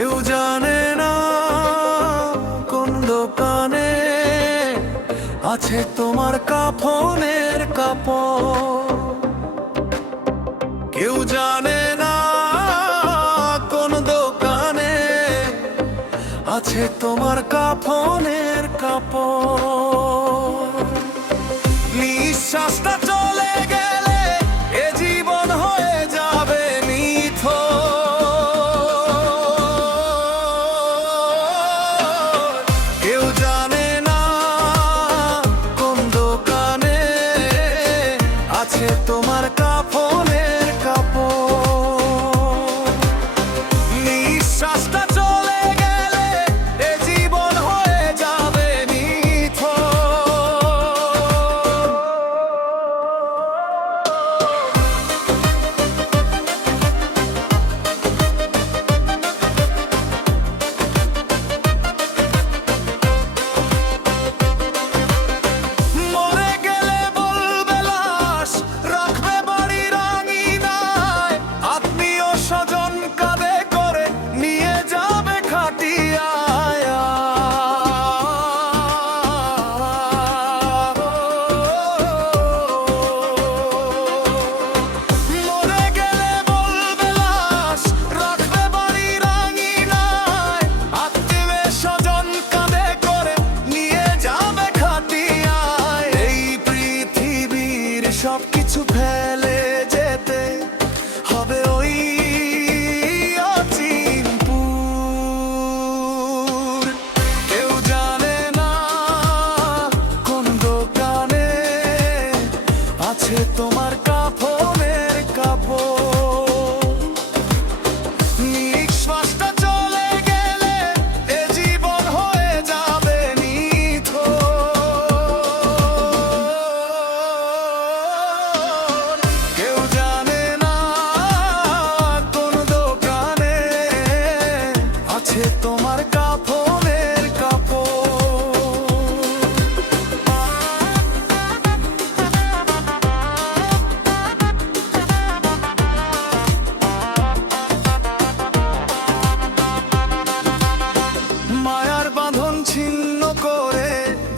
কেউ জানে না কোন দোকানে আছে তোমার কাফনের কাপড়। কেউ জানে না কোন দোকানে আছে তোমার কাফনের কাপড়। নিঃশ্বাসটা চলে গেলে এ জীবন হয়ে যাবে নিথর। কেউ জানে না কোন দোকানে আছে তোমার কাফনের কাপড়। নিঃশ্বাসটা চলে গেলে এ জীবন হয়ে যাবে নিথর। মরে গেলে বলবে লাশ, রাখবে বাড়ির আঙিনায়। আত্মীয় স্বজন কাঁধে করে নিয়ে যাবে খাটিয়ায়। মরে গেলে বলবে লাশ, রাখবে বাড়ির আঙিনায়। আত্মীয় স্বজন কাঁধে করে নিয়ে যাবে খাটিয়ায়। এই পৃথিবীর সবকিছু ফেলে যেতে হবে ওই অচিনপুর। কেউ জানে না কোন দোকানে আছে তোমার কাফনের কাপড়। নিঃশ্বাসটা চলে গেলে এ জীবন হয়ে যাবে নিথর। কেউ জানে না কোন দোকানে আছে তোমার কাফনের কাপড়। মায়ার বাঁধন ছিন্ন করে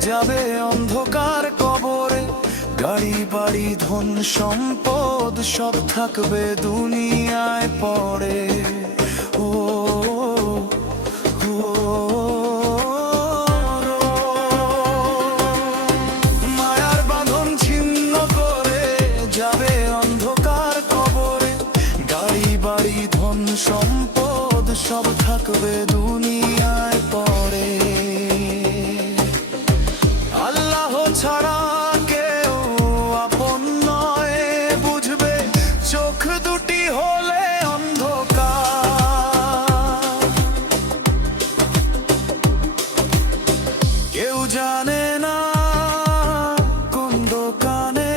যাবে অন্ধকার কবরে। গাড়ি বাড়ি ধন সম্পদ সব থাকবে দুনিয়ায় পড়ে। ও ও, মায়ার বাঁধন ছিন্ন করে যাবে অন্ধকার কবরে। গাড়ি বাড়ি ধন সম্পদ সব থাকবে দুনিয়ায় পড়ে। আল্লাহ ছাড়া কেউ আপন নয়, বুঝবে চোখ দুটি হলে অন্ধকার। কেউ জানে না কোন দোকানে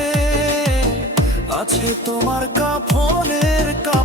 আছে তোমার কাফনের কাপড়।